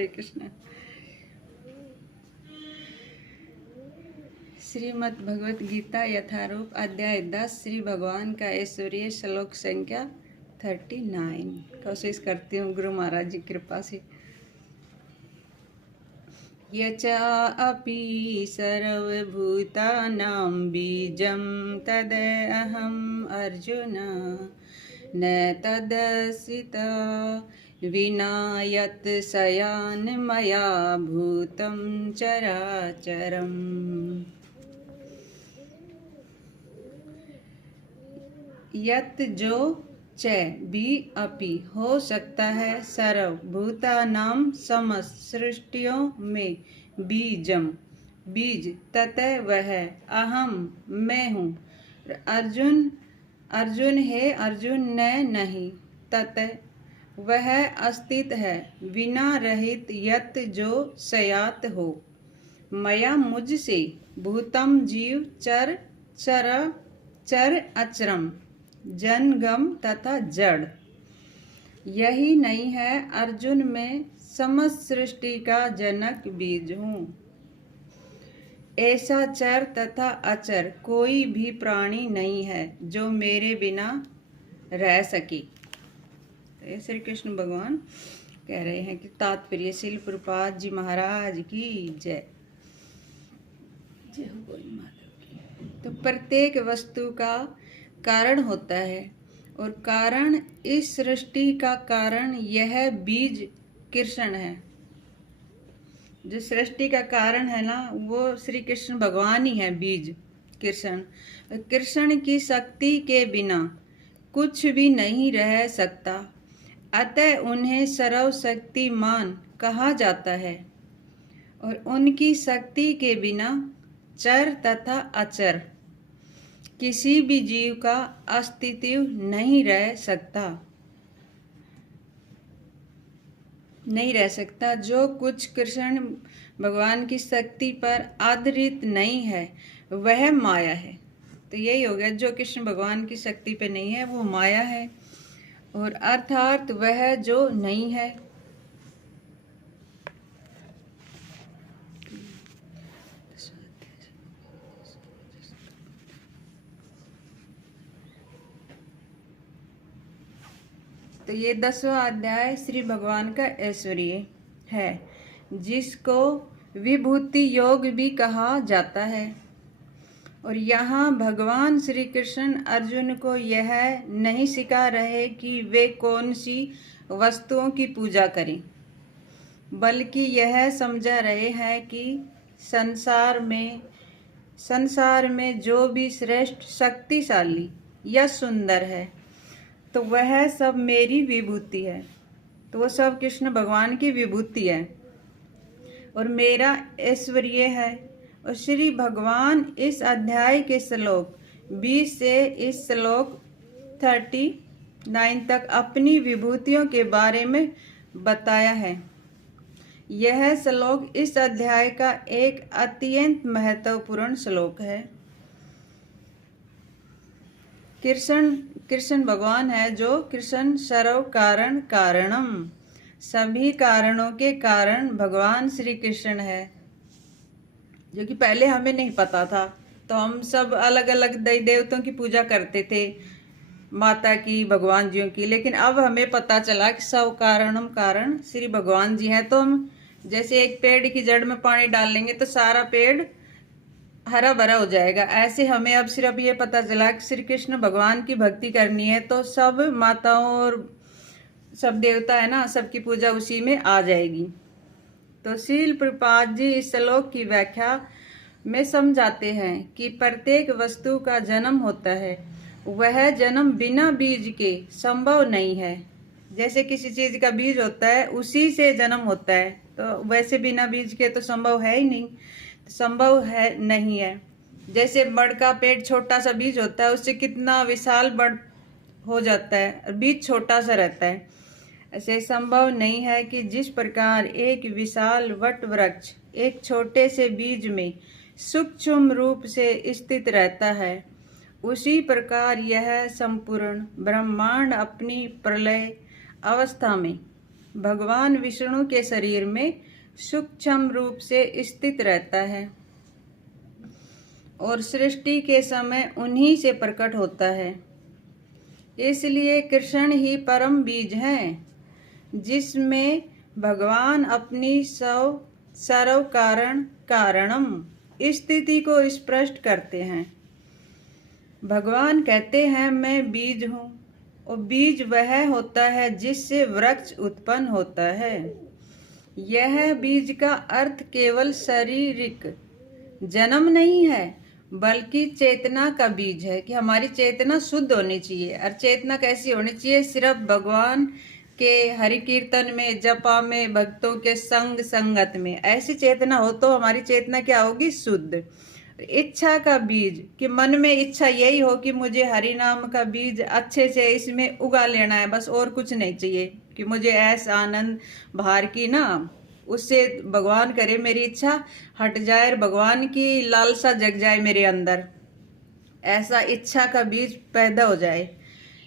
हरे कृष्ण। श्रीमद् भगवत गीता यथारूप अध्याय 10 श्री भगवान का ऐश्वर्य श्लोक संख्या 39। कोशिश करती हूँ गुरु महाराज जी की कृपा से। यचापि सर्वभूतानां बीजं तदहम् अर्जुन न तदसित विना यत् सयान् मया भूतं चराचरम्। यत् जो च भी अपि हो सकता है सर्व भूतानाम समस्त सृष्टियों में बीजम बीज ततः वह अहम मैं हूँ। अर्जुन है अर्जुन न नहीं ततः वह अस्तित्व है बिना रहित यत जो सयात हो मया मुझसे भूतम जीव चर अचरम जनगम तथा जड़। यही नहीं है अर्जुन में समस्त सृष्टि का जनक बीज हूँ। ऐसा चर तथा अचर कोई भी प्राणी नहीं है जो मेरे बिना रह सके। तो श्री कृष्ण भगवान कह रहे हैं कि तात्पर्य श्रील प्रभुपाद जी महाराज की जय। जय हो गौरी माता की। तो प्रत्येक वस्तु का कारण होता है और कारण इस सृष्टि का कारण यह बीज कृष्ण है। जो सृष्टि का कारण है ना वो श्री कृष्ण भगवान ही है। बीज कृष्ण की शक्ति के बिना कुछ भी नहीं रह सकता, अतः उन्हें सर्वशक्तिमान कहा जाता है और उनकी शक्ति के बिना चर तथा अचर किसी भी जीव का अस्तित्व नहीं रह सकता। जो कुछ कृष्ण भगवान की शक्ति पर आधारित नहीं है वह माया है। तो यही हो गया, जो कृष्ण भगवान की शक्ति पे नहीं है वो माया है और अर्थात वह जो नहीं है। तो ये 10वां अध्याय श्री भगवान का ऐश्वर्य है जिसको विभूति योग भी कहा जाता है। और यहाँ भगवान श्री कृष्ण अर्जुन को यह नहीं सिखा रहे कि वे कौन सी वस्तुओं की पूजा करें, बल्कि यह समझा रहे हैं कि संसार में जो भी श्रेष्ठ शक्तिशाली या सुंदर है तो वह सब मेरी विभूति है। तो वो सब कृष्ण भगवान की विभूति है और मेरा ऐश्वर्य है। और श्री भगवान इस अध्याय के श्लोक 20 से इस श्लोक 39 तक अपनी विभूतियों के बारे में बताया है। यह श्लोक इस अध्याय का एक अत्यंत महत्वपूर्ण श्लोक है। कृष्ण भगवान है जो कृष्ण सर्व कारण कारणम, सभी कारणों के कारण भगवान श्री कृष्ण है, जो कि पहले हमें नहीं पता था। तो हम सब अलग अलग देवी देवताओं की पूजा करते थे, माता की, भगवान जियों की, लेकिन अब हमें पता चला कि सब कारणम कारण श्री भगवान जी हैं। तो हम जैसे एक पेड़ की जड़ में पानी डाल लेंगे तो सारा पेड़ हरा भरा हो जाएगा, ऐसे हमें अब सिर्फ ये पता चला कि श्री कृष्ण भगवान की भक्ति करनी है तो सब माताओं और सब देवता है ना, सबकी पूजा उसी में आ जाएगी। तो श्रील प्रभुपाद जी इस श्लोक की व्याख्या में समझाते हैं कि प्रत्येक वस्तु का जन्म होता है, वह जन्म बिना बीज के संभव नहीं है। जैसे किसी चीज का बीज होता है उसी से जन्म होता है, तो वैसे बिना बीज के तो संभव है ही नहीं, संभव है नहीं है। जैसे बड़ का पेड़ छोटा सा बीज होता है उससे कितना विशाल बड़ हो जाता है और बीज छोटा सा रहता है। ऐसे संभव नहीं है कि जिस प्रकार एक विशाल वट वृक्ष एक छोटे से बीज में सूक्ष्म रूप से स्थित रहता है, उसी प्रकार यह संपूर्ण ब्रह्मांड अपनी प्रलय अवस्था में भगवान विष्णु के शरीर में सूक्ष्म रूप से स्थित रहता है और सृष्टि के समय उन्हीं से प्रकट होता है। इसलिए कृष्ण ही परम बीज हैं, जिसमें भगवान अपनी सर्व कारण कारणम स्थिति को स्पष्ट करते हैं। भगवान कहते हैं मैं बीज हूँ, और बीज वह होता है जिससे वृक्ष उत्पन्न होता है। यह बीज का अर्थ केवल शारीरिक जन्म नहीं है, बल्कि चेतना का बीज है कि हमारी चेतना शुद्ध होनी चाहिए। और चेतना कैसी होनी चाहिए? सिर्फ भगवान के हरि कीर्तन में, जपा में, भक्तों के संगत में ऐसी चेतना हो तो हमारी चेतना क्या होगी? शुद्ध। इच्छा का बीज कि मन में इच्छा यही हो कि मुझे हरि नाम का बीज अच्छे से इसमें उगा लेना है, बस और कुछ नहीं चाहिए कि मुझे ऐसा आनंद बाहर की ना, उससे भगवान करे मेरी इच्छा हट जाए और भगवान की लालसा जग जाए मेरे अंदर, ऐसा इच्छा का बीज पैदा हो जाए।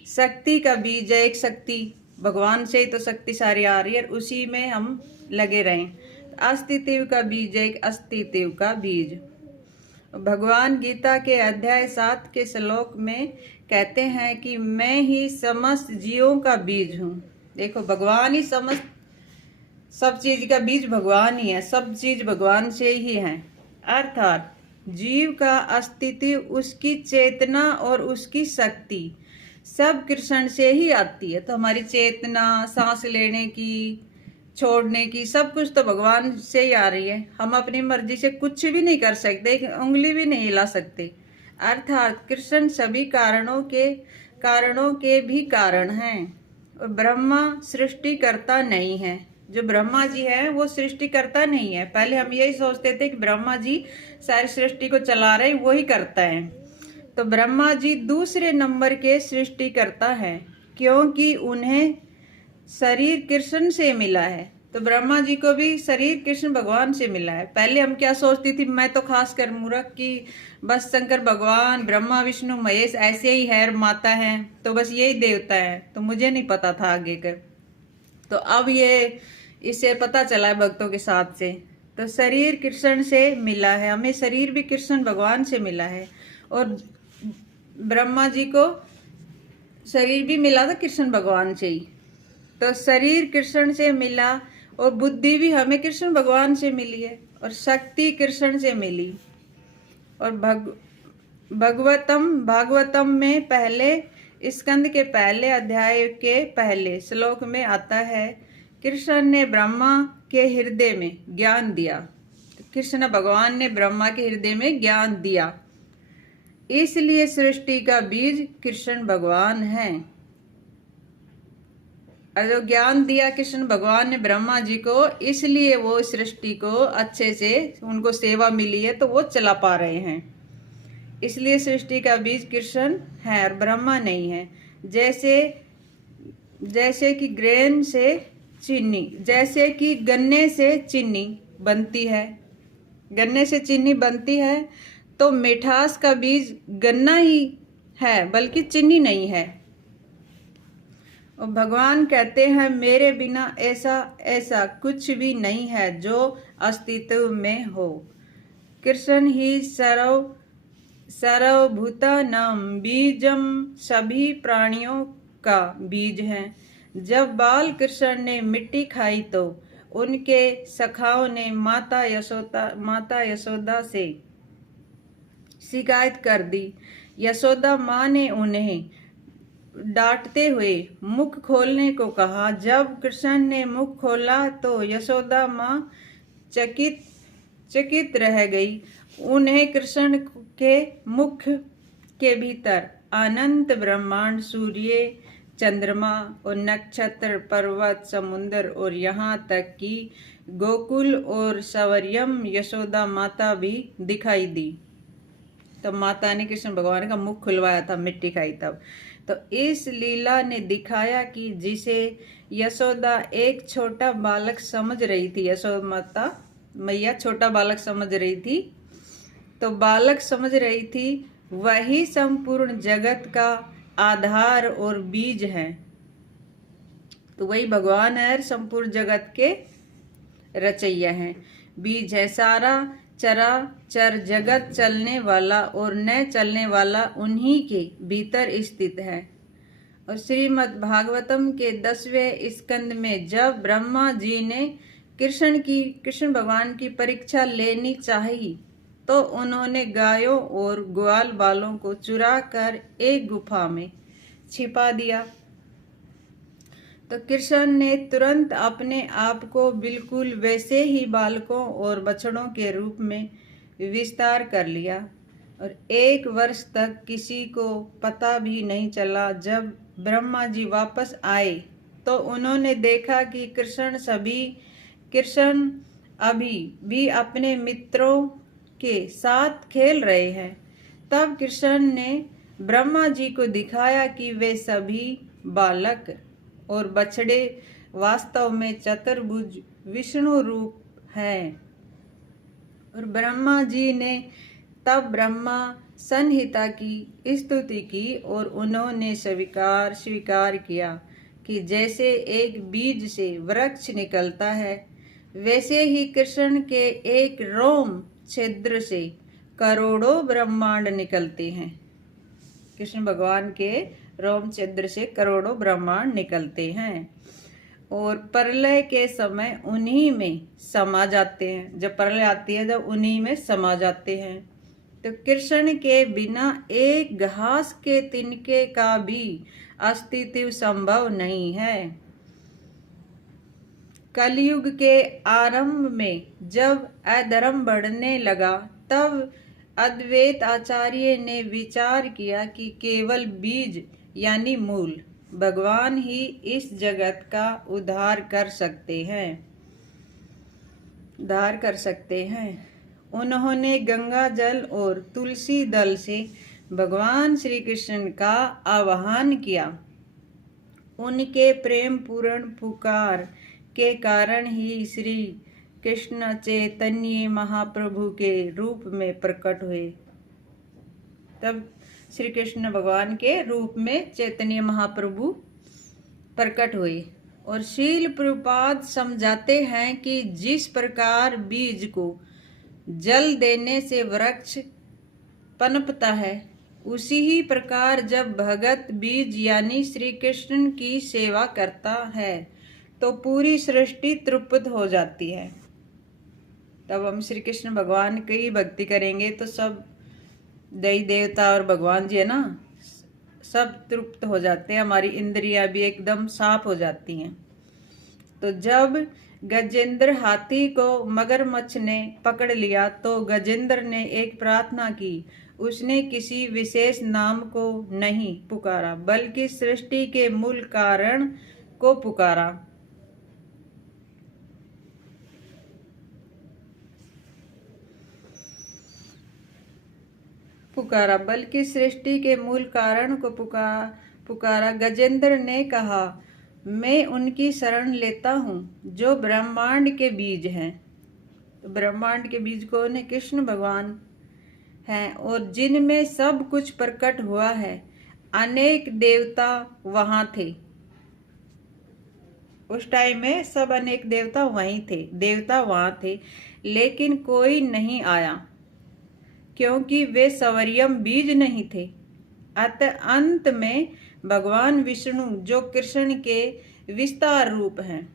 शक्ति का बीज है, एक शक्ति भगवान से ही तो शक्ति सारी आ रही है, उसी में हम लगे रहें। अस्तित्व का बीज है, एक अस्तित्व का बीज। भगवान गीता के अध्याय 7 के श्लोक में कहते हैं कि मैं ही समस्त जीवों का बीज हूँ। देखो, भगवान ही समस्त, सब चीज का बीज भगवान ही है, सब चीज भगवान से ही है। अर्थात जीव का अस्तित्व, उसकी चेतना और उसकी शक्ति सब कृष्ण से ही आती है। तो हमारी चेतना, सांस लेने की, छोड़ने की, सब कुछ तो भगवान से ही आ रही है। हम अपनी मर्जी से कुछ भी नहीं कर सकते, एक उंगली भी नहीं हिला सकते। अर्थात कृष्ण सभी कारणों के भी कारण हैं, और ब्रह्मा सृष्टिकर्ता नहीं है। जो ब्रह्मा जी है वो सृष्टिकर्ता नहीं है। पहले हम यही सोचते थे कि ब्रह्मा जी सारी सृष्टि को चला रहे, वो ही करता है। तो ब्रह्मा जी दूसरे नंबर के सृष्टिकर्ता हैं, क्योंकि उन्हें शरीर कृष्ण से मिला है। तो ब्रह्मा जी को भी शरीर कृष्ण भगवान से मिला है। पहले हम क्या सोचती थी, मैं तो खास कर मूर्ख की, बस शंकर भगवान, ब्रह्मा विष्णु महेश ऐसे ही है, माता है तो बस यही देवता है, तो मुझे नहीं पता था आगे का। तो अब ये इसे पता चला है भक्तों के साथ से। तो शरीर कृष्ण से मिला है, हमें शरीर भी कृष्ण भगवान से मिला है, और ब्रह्मा जी को शरीर भी मिला था कृष्ण भगवान से ही। तो शरीर कृष्ण से मिला, और बुद्धि भी हमें कृष्ण भगवान से मिली है, और शक्ति कृष्ण से मिली। और भागवतम में पहले स्कंद के पहले अध्याय के पहले श्लोक में आता है, कृष्ण ने ब्रह्मा के हृदय में ज्ञान दिया। कृष्ण भगवान ने ब्रह्मा के हृदय में ज्ञान दिया, इसलिए सृष्टि का बीज कृष्ण भगवान है। और जो ज्ञान दिया कृष्ण भगवान ने ब्रह्मा जी को, इसलिए वो सृष्टि को अच्छे से, उनको सेवा मिली है तो वो चला पा रहे हैं। इसलिए सृष्टि का बीज कृष्ण है और ब्रह्मा नहीं है। जैसे कि ग्रेन से चीनी, जैसे कि गन्ने से चीनी बनती है, गन्ने से चीनी बनती है, तो मिठास का बीज गन्ना ही है, बल्कि चीनी नहीं है। और भगवान कहते हैं मेरे बिना ऐसा कुछ भी नहीं है जो अस्तित्व में हो। कृष्ण ही सर्वभूतानां बीजम, सभी प्राणियों का बीज है। जब बाल कृष्ण ने मिट्टी खाई तो उनके सखाओं ने माता यशोदा से शिकायत कर दी। यशोदा माँ ने उन्हें डांटते हुए मुख खोलने को कहा। जब कृष्ण ने मुख खोला तो यशोदा माँ चकित रह गई। उन्हें कृष्ण के मुख के भीतर अनंत ब्रह्मांड, सूर्य, चंद्रमा और नक्षत्र, पर्वत, समुद्र और यहाँ तक कि गोकुल और सवर्यम यशोदा माता भी दिखाई दी। तो माता ने कृष्ण भगवान का मुख खुलवाया था, मिट्टी खाई तब। तो इस लीला ने दिखाया कि जिसे यशोदा एक छोटा बालक समझ रही थी, यशोदा माता मैया छोटा बालक समझ रही थी, तो बालक समझ रही थी, वही संपूर्ण जगत का आधार और बीज है। तो वही भगवान है, संपूर्ण जगत के रचैया हैं। बीज है सारा चरा चर जगत, चलने वाला और न चलने वाला उन्हीं के भीतर स्थित है। और श्रीमद् भागवतम के 10वें स्कंद में जब ब्रह्मा जी ने कृष्ण भगवान की परीक्षा लेनी चाहिए तो उन्होंने गायों और ग्वाल बालों को चुरा कर एक गुफा में छिपा दिया। तो कृष्ण ने तुरंत अपने आप को बिल्कुल वैसे ही बालकों और बछड़ों के रूप में विस्तार कर लिया और 1 वर्ष तक किसी को पता भी नहीं चला। जब ब्रह्मा जी वापस आए तो उन्होंने देखा कि कृष्ण अभी भी अपने मित्रों के साथ खेल रहे हैं। तब कृष्ण ने ब्रह्मा जी को दिखाया कि वे सभी बालक और बछड़े वास्तव में चतुर्भुज विष्णु रूप हैं। और ब्रह्मा जी ने तब ब्रह्मा संहिता की स्तुति की और उन्होंने स्वीकार किया कि जैसे एक बीज से वृक्ष निकलता है वैसे ही कृष्ण के एक रोम छिद्र से करोड़ों ब्रह्मांड निकलते हैं। कृष्ण भगवान के रोम छिद्र से करोड़ों ब्रह्मांड निकलते हैं और प्रलय के समय उन्हीं में समा जाते हैं। जब प्रलय आती है जब उन्हीं में समा जाते हैं। तो कृष्ण के बिना एक घास के तिनके का भी अस्तित्व संभव नहीं है। कलयुग के आरंभ में जब अधर्म बढ़ने लगा तब अद्वैत आचार्य ने विचार किया कि केवल बीज यानी मूल भगवान ही इस जगत का उद्धार कर सकते हैं। उन्होंने गंगा जल और तुलसी दल से भगवान श्री कृष्ण का आह्वान किया। उनके प्रेम पूर्ण पुकार के कारण ही श्री कृष्ण चैतन्य महाप्रभु के रूप में प्रकट हुए। तब श्री कृष्ण भगवान के रूप में चैतन्य महाप्रभु प्रकट हुए। और शील प्रभुपाद समझाते हैं कि जिस प्रकार बीज को जल देने से वृक्ष पनपता है उसी ही प्रकार जब भगत बीज यानी श्री कृष्ण की सेवा करता है तो पूरी सृष्टि तृप्त हो जाती है। तब हम श्री कृष्ण भगवान की भक्ति करेंगे तो सब देवी देवता और भगवान जी है ना सब तृप्त हो जाते हैं। हमारी इंद्रियां भी एकदम साफ हो जाती हैं। तो जब गजेंद्र हाथी को मगरमच्छ ने पकड़ लिया तो गजेंद्र ने एक प्रार्थना की। उसने किसी विशेष नाम को नहीं पुकारा बल्कि सृष्टि के मूल कारण को पुकारा। बल्कि सृष्टि के मूल कारण को पुकारा। गजेंद्र ने कहा मैं उनकी शरण लेता हूँ जो ब्रह्मांड के बीज हैं। ब्रह्मांड के बीज कौन है? कृष्ण भगवान हैं और जिनमें सब कुछ प्रकट हुआ है। अनेक देवता वहां थे उस टाइम में, सब अनेक देवता वहां थे लेकिन कोई नहीं आया क्योंकि वे सवरियम बीज नहीं थे। अतः अंत में भगवान विष्णु जो कृष्ण के विस्तार रूप हैं,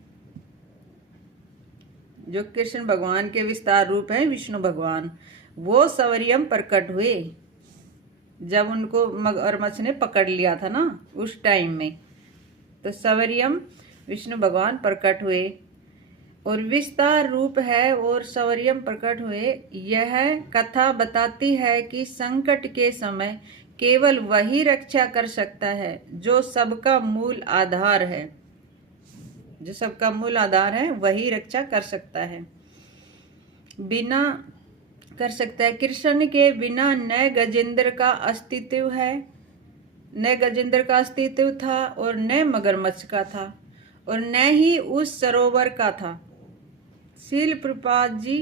जो कृष्ण भगवान के विस्तार रूप हैं विष्णु भगवान, वो सवरियम प्रकट हुए जब उनको मगरमच्छ ने पकड़ लिया था ना उस टाइम में। तो सवरियम विष्णु भगवान प्रकट हुए और विस्तार रूप है और सवरियम प्रकट हुए। यह कथा बताती है कि संकट के समय केवल वही रक्षा कर सकता है जो सबका मूल आधार है। जो सबका मूल आधार है वही रक्षा कर सकता है। कृष्ण के बिना न गजेंद्र का अस्तित्व था और न मगरमच्छ का था और न ही उस सरोवर का था। श्रील प्रभुपाद जी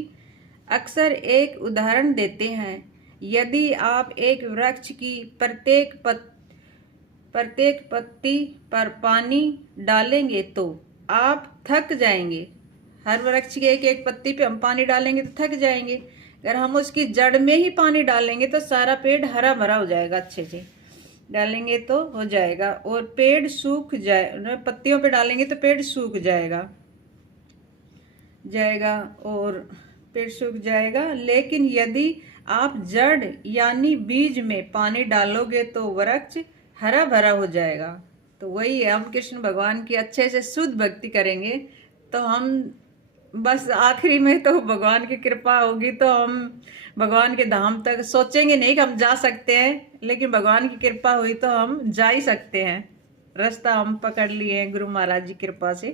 अक्सर एक उदाहरण देते हैं। यदि आप एक वृक्ष की प्रत्येक प्रत्येक पत्ती पर पानी डालेंगे तो आप थक जाएंगे। हर वृक्ष की एक एक पत्ती पे हम पानी डालेंगे तो थक जाएंगे। अगर हम उसकी जड़ में ही पानी डालेंगे तो सारा पेड़ हरा भरा हो जाएगा, अच्छे से डालेंगे तो हो जाएगा। और पेड़ सूख जाए, पत्तियों पे डालेंगे तो पेड़ सूख जाएगा और पेड़ सूख जाएगा। लेकिन यदि आप जड़ यानी बीज में पानी डालोगे तो वृक्ष हरा भरा हो जाएगा। तो वही है, हम कृष्ण भगवान की अच्छे से शुद्ध भक्ति करेंगे तो हम बस आखिरी में तो भगवान की कृपा होगी तो हम भगवान के धाम तक सोचेंगे नहीं कि हम जा सकते हैं, लेकिन भगवान की कृपा हुई तो हम जा ही सकते हैं। रास्ता हम पकड़ लिए हैं गुरु महाराज जी की कृपा से।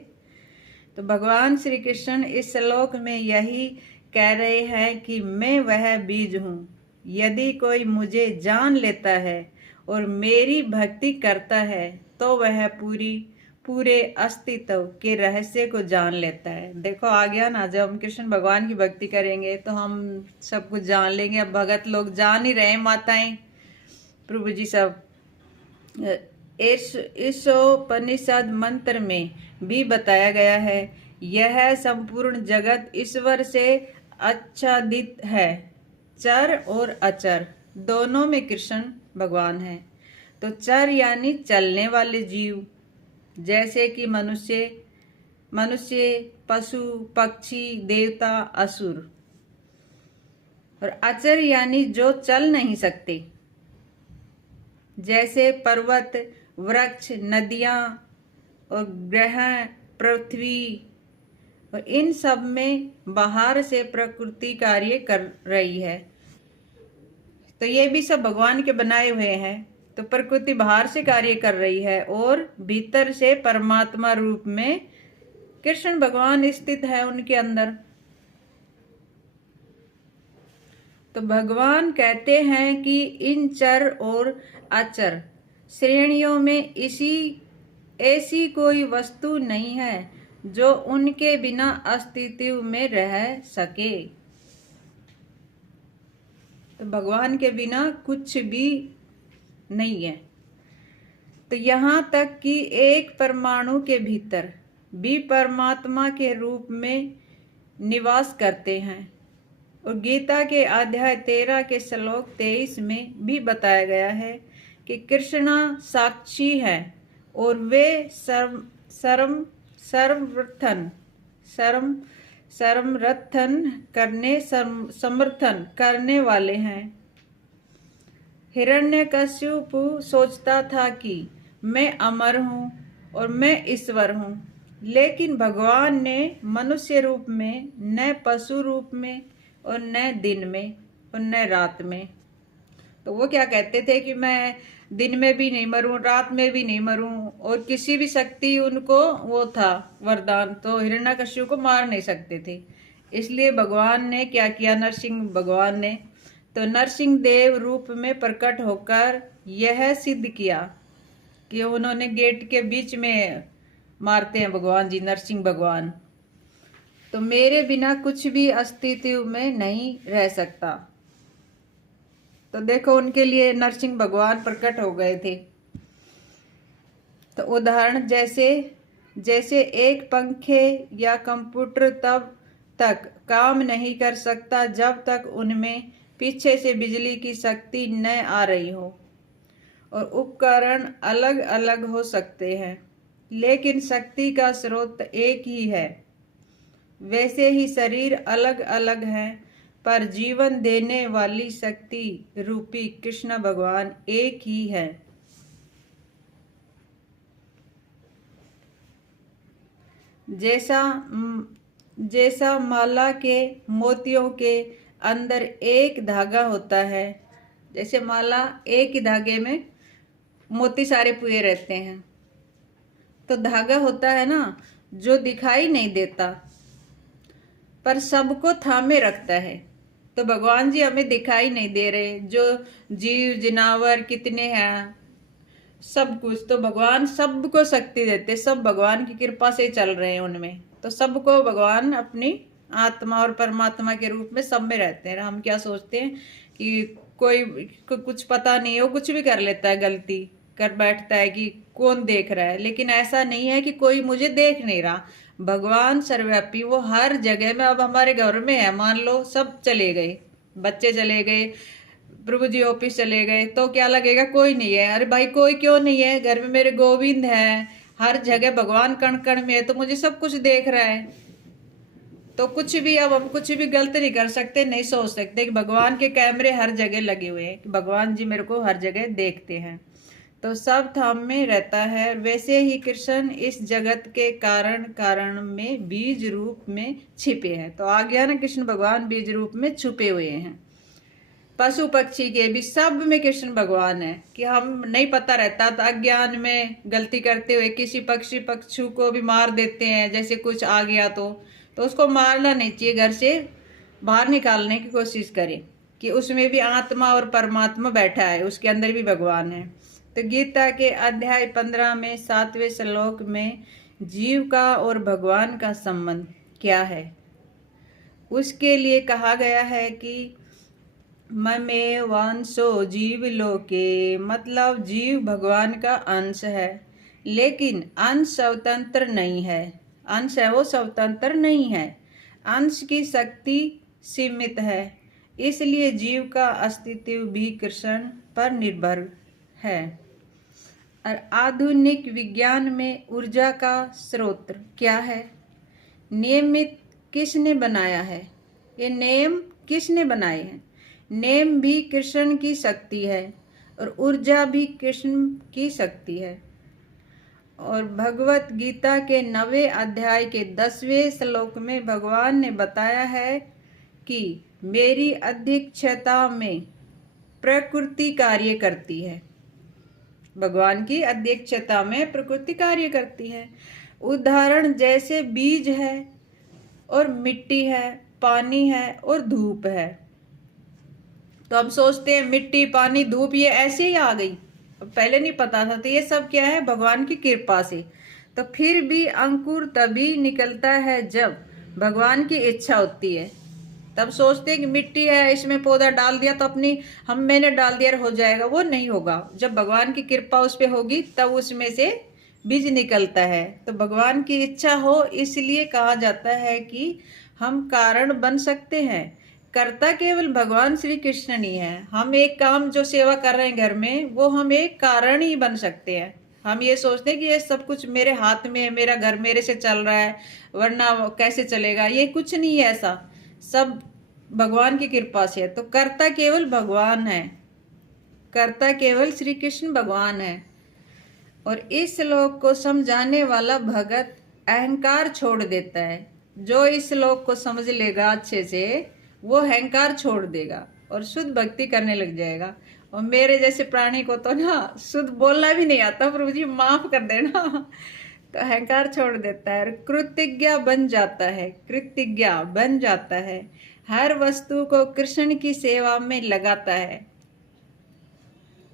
तो भगवान श्री कृष्ण इस श्लोक में यही कह रहे हैं कि मैं वह बीज हूँ। यदि कोई मुझे जान लेता है और मेरी भक्ति करता है तो वह पूरे अस्तित्व के रहस्य को जान लेता है। देखो आ गया ना, जब हम कृष्ण भगवान की भक्ति करेंगे तो हम सब कुछ जान लेंगे। अब भगत लोग जान ही रहे, माताएं प्रभु जी सब। इस उपनिषद मंत्र में भी बताया गया है, यह संपूर्ण जगत ईश्वर से आच्छादित है। चर और अचर दोनों में कृष्ण भगवान है। तो चर यानी चलने वाले जीव, जैसे कि मनुष्य, पशु, पक्षी, देवता, असुर। और अचर यानी जो चल नहीं सकते, जैसे पर्वत, वृक्ष, नदियां और ग्रह, पृथ्वी। और इन सब में बाहर से प्रकृति कार्य कर रही है। तो ये भी सब भगवान के बनाए हुए हैं। तो प्रकृति बाहर से कार्य कर रही है और भीतर से परमात्मा रूप में कृष्ण भगवान स्थित है उनके अंदर। तो भगवान कहते हैं कि इन चर और अचर श्रेणियों में ऐसी कोई वस्तु नहीं है जो उनके बिना अस्तित्व में रह सके। तो भगवान के बिना कुछ भी नहीं है। तो यहाँ तक कि एक परमाणु के भीतर भी परमात्मा के रूप में निवास करते हैं। और गीता के अध्याय 13 के श्लोक 23 में भी बताया गया है कि कृष्णा साक्षी है और वे समर्थन करने वाले हैं। हिरण्यकश्यपु सोचता था कि मैं अमर हूँ और मैं ईश्वर हूँ, लेकिन भगवान ने मनुष्य रूप में, न पशु रूप में और न दिन में और न रात में। तो वो क्या कहते थे कि मैं दिन में भी नहीं मरूं, रात में भी नहीं मरूं, और किसी भी शक्ति उनको वो था वरदान, तो हिरण्यकश्यप को मार नहीं सकते थे। इसलिए भगवान ने क्या किया, नरसिंह भगवान ने तो नरसिंह देव रूप में प्रकट होकर यह सिद्ध किया कि उन्होंने गेट के बीच में मारते हैं भगवान जी, नरसिंह भगवान। तो मेरे बिना कुछ भी अस्तित्व में नहीं रह सकता। तो देखो उनके लिए नरसिंह भगवान प्रकट हो गए थे। तो उदाहरण जैसे एक पंखे या कंप्यूटर तब तक काम नहीं कर सकता जब तक उनमें पीछे से बिजली की शक्ति न आ रही हो। और उपकरण अलग अलग हो सकते हैं, लेकिन शक्ति का स्रोत एक ही है। वैसे ही शरीर अलग अलग हैं, पर जीवन देने वाली शक्ति रूपी कृष्ण भगवान एक ही है। जैसा माला के मोतियों के अंदर एक धागा होता है, जैसे माला एक ही धागे में मोती सारे पुए रहते हैं। तो धागा होता है ना, जो दिखाई नहीं देता पर सबको थामे रखता है। तो भगवान जी हमें दिखाई नहीं दे रहे, जो जीव जिनावर कितने हैं, सब कुछ तो भगवान सबको शक्ति देते, सब भगवान की कृपा से चल रहे हैं उनमें। तो सबको भगवान अपनी आत्मा और परमात्मा के रूप में सब में रहते हैं। हम क्या सोचते हैं कि कोई कुछ पता नहीं हो, कुछ भी कर लेता है गलती, कर बैठता है कि कौन देख रहा है, लेकिन ऐसा नहीं है कि कोई मुझे देख नहीं रहा। भगवान सर्वव्यापी, वो हर जगह में। अब हमारे घर में है, मान लो सब चले गए, बच्चे चले गए, प्रभु जी ऑफिस चले गए, तो क्या लगेगा कोई नहीं है। अरे भाई कोई क्यों नहीं है, घर में मेरे गोविंद है, हर जगह भगवान कण कण में है, तो मुझे सब कुछ देख रहा है। तो कुछ भी, अब हम कुछ भी गलत नहीं कर सकते, नहीं सोच सकते कि भगवान के कैमरे हर जगह लगे हुए हैं, कि भगवान जी मेरे को हर जगह देखते हैं। तो सब धाम में रहता है। वैसे ही कृष्ण इस जगत के कारण कारण में बीज रूप में छिपे हैं। तो आ गया ना, कृष्ण भगवान बीज रूप में छुपे हुए हैं। पशु पक्षी के भी सब में कृष्ण भगवान है, कि हम नहीं पता रहता, तो अज्ञान में गलती करते हुए किसी पक्षी पक्षु को भी मार देते हैं। जैसे कुछ आ गया तो उसको मारना नहीं चाहिए, घर से बाहर निकालने की कोशिश करें, कि उसमें भी आत्मा और परमात्मा बैठा है, उसके अंदर भी भगवान है। तो गीता के अध्याय 15 में 7वें श्लोक में जीव का और भगवान का संबंध क्या है, उसके लिए कहा गया है कि ममे वंशो जीव लोके, मतलब जीव भगवान का अंश है, लेकिन अंश स्वतंत्र नहीं है। अंश है वो स्वतंत्र नहीं है, अंश की शक्ति सीमित है, इसलिए जीव का अस्तित्व भी कृष्ण पर निर्भर है। और आधुनिक विज्ञान में ऊर्जा का स्रोत क्या है, नियमित किसने बनाया है, ये नियम किसने बनाए हैं। नेम भी कृष्ण की शक्ति है और ऊर्जा भी कृष्ण की शक्ति है। और भगवत गीता के 9वें अध्याय के 10वें श्लोक में भगवान ने बताया है कि मेरी अध्यक्षता में प्रकृति कार्य करती है। भगवान की अध्यक्षता में प्रकृति कार्य करती है। उदाहरण जैसे बीज है और मिट्टी है, पानी है और धूप है। तो हम सोचते हैं मिट्टी पानी धूप ये ऐसे ही आ गई, पहले नहीं पता था। तो ये सब क्या है, भगवान की कृपा से। तो फिर भी अंकुर तभी निकलता है जब भगवान की इच्छा होती है। तब सोचते हैं कि मिट्टी है, इसमें पौधा डाल दिया तो अपनी मैंने डाल दिया हो जाएगा, वो नहीं होगा। जब भगवान की कृपा उस पर होगी तब उसमें से बीज निकलता है। तो भगवान की इच्छा हो, इसलिए कहा जाता है कि हम कारण बन सकते हैं, कर्ता केवल भगवान श्री कृष्ण नहीं है। हम एक काम जो सेवा कर रहे हैं घर में, वो हम एक कारण ही बन सकते हैं। हम ये सोचते हैं कि ये सब कुछ मेरे हाथ में है, मेरा घर मेरे से चल रहा है, वरना कैसे चलेगा, ये कुछ नहीं है, ऐसा सब भगवान की कृपा से है। तो कर्ता केवल भगवान है, कर्ता केवल श्री कृष्ण भगवान है। और इस श्लोक को समझाने वाला भगत अहंकार छोड़ देता है। जो इस श्लोक को समझ लेगा अच्छे से, वो अहंकार छोड़ देगा और शुद्ध भक्ति करने लग जाएगा। और मेरे जैसे प्राणी को तो ना शुद्ध बोलना भी नहीं आता, प्रभु जी माफ कर देना। तो अहंकार छोड़ देता है, कृतज्ञ बन जाता है, कृतज्ञ बन जाता है, हर वस्तु को कृष्ण की सेवा में लगाता है।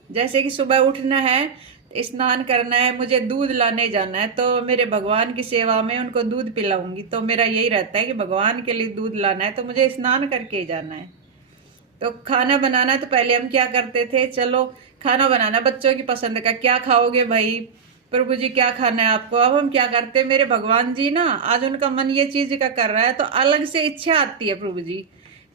जैसे कि सुबह उठना है, स्नान करना है, मुझे दूध लाने जाना है, तो मेरे भगवान की सेवा में उनको दूध पिलाऊंगी। तो मेरा यही रहता है कि भगवान के लिए दूध लाना है तो मुझे स्नान करके जाना है। तो खाना बनाना है, तो पहले हम क्या करते थे, चलो खाना बनाना बच्चों की पसंद का, क्या खाओगे भाई, प्रभु जी क्या खाना है आपको। अब हम क्या करते हैं, मेरे भगवान जी ना आज उनका मन ये चीज का कर रहा है, तो अलग से इच्छा आती है प्रभु जी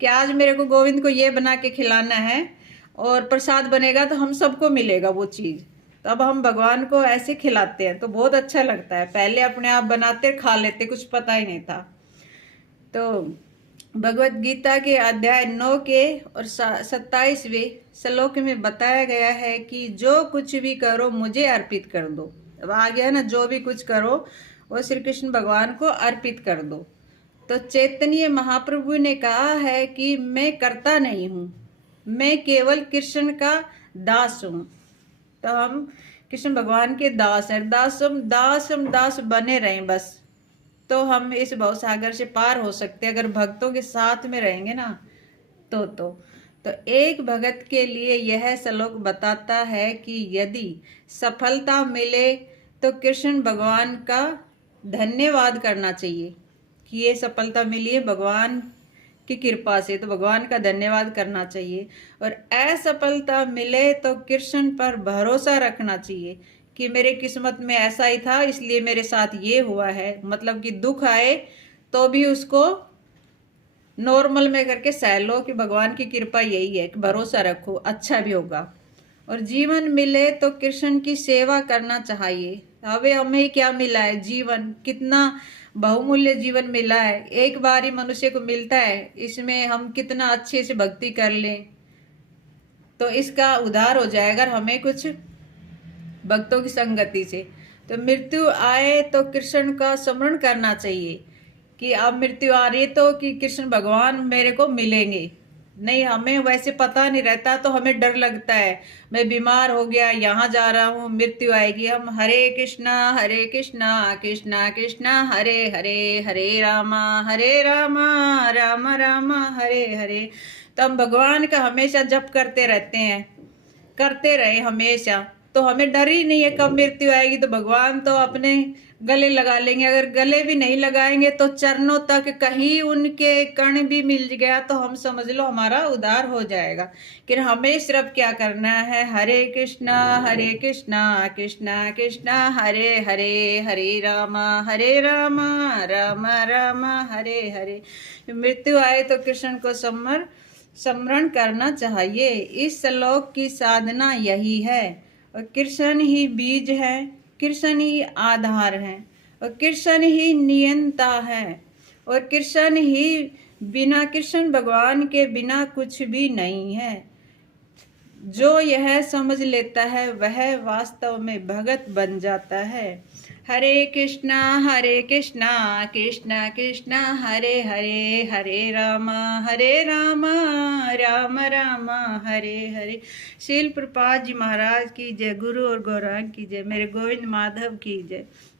कि आज मेरे को गोविंद को ये बना के खिलाना है, और प्रसाद बनेगा तो हम सबको मिलेगा वो चीज। तो अब हम भगवान को ऐसे खिलाते हैं तो बहुत अच्छा लगता है। पहले अपने आप बनाते खा लेते, कुछ पता ही नहीं था। तो भगवत गीता के अध्याय 9 के और 27वें श्लोक में बताया गया है कि जो कुछ भी करो मुझे अर्पित कर दो। अब आ गया ना, जो भी कुछ करो वो श्री कृष्ण भगवान को अर्पित कर दो। तो चैतन्य महाप्रभु ने कहा है कि मैं करता नहीं हूँ, मैं केवल कृष्ण का दास हूँ। तो हम कृष्ण भगवान के दास हैं, दास बने रहें बस, तो हम इस भव सागर से पार हो सकते हैं अगर भक्तों के साथ में रहेंगे ना। तो एक भगत के लिए यह श्लोक बताता है कि यदि सफलता मिले तो कृष्ण भगवान का धन्यवाद करना चाहिए कि ये सफलता मिली है, भगवान की कृपा से, तो भगवान का धन्यवाद करना चाहिए। और असफलता मिले तो कृष्ण पर भरोसा रखना चाहिए कि मेरे किस्मत में ऐसा ही था, इसलिए मेरे साथ ये हुआ है। मतलब कि दुख आए तो भी उसको नॉर्मल में करके सह लो कि भगवान की कृपा यही है, कि भरोसा रखो, अच्छा भी होगा। और जीवन मिले तो कृष्ण की सेवा करना चाहिए। अबे हमें क्या मिला है? जीवन कितना बहुमूल्य जीवन मिला है, एक बार ही मनुष्य को मिलता है। इसमें हम कितना अच्छे से भक्ति कर लें तो इसका उद्धार हो जाएगा हमें कुछ भक्तों की संगति से। तो मृत्यु आए तो कृष्ण का स्मरण करना चाहिए कि अब मृत्यु आ रही है तो कि कृष्ण भगवान मेरे को मिलेंगे। नहीं, हमें वैसे पता नहीं रहता तो हमें डर लगता है, मैं बीमार हो गया, यहाँ जा रहा हूँ, मृत्यु आएगी। हम हरे कृष्णा कृष्णा कृष्णा हरे हरे, हरे रामा राम राम हरे हरे। तो हम भगवान का हमेशा जप करते रहते हैं, करते रहे हमेशा, तो हमें डर ही नहीं है कब मृत्यु आएगी। तो भगवान तो अपने गले लगा लेंगे। अगर गले भी नहीं लगाएंगे तो चरणों तक कहीं उनके कण भी मिल गया तो हम समझ लो हमारा उद्धार हो जाएगा। कि हमें सिर्फ क्या करना है, हरे कृष्णा कृष्णा कृष्णा हरे हरे, हरे रामा राम राम हरे हरे। मृत्यु आए तो कृष्ण को स्मरण करना चाहिए। इस श्लोक की साधना यही है। और कृष्ण ही बीज है, कृष्ण ही आधार है, और कृष्ण ही नियंता है, और कृष्ण ही बिना, कृष्ण भगवान के बिना कुछ भी नहीं है। जो यह समझ लेता है वह वास्तव में भगत बन जाता है। हरे कृष्णा कृष्णा कृष्णा हरे हरे, हरे रामा राम राम हरे हरे। श्रील प्रभुपाद जी महाराज की जय, गुरु और गौरांग की जय, मेरे गोविंद माधव की जय।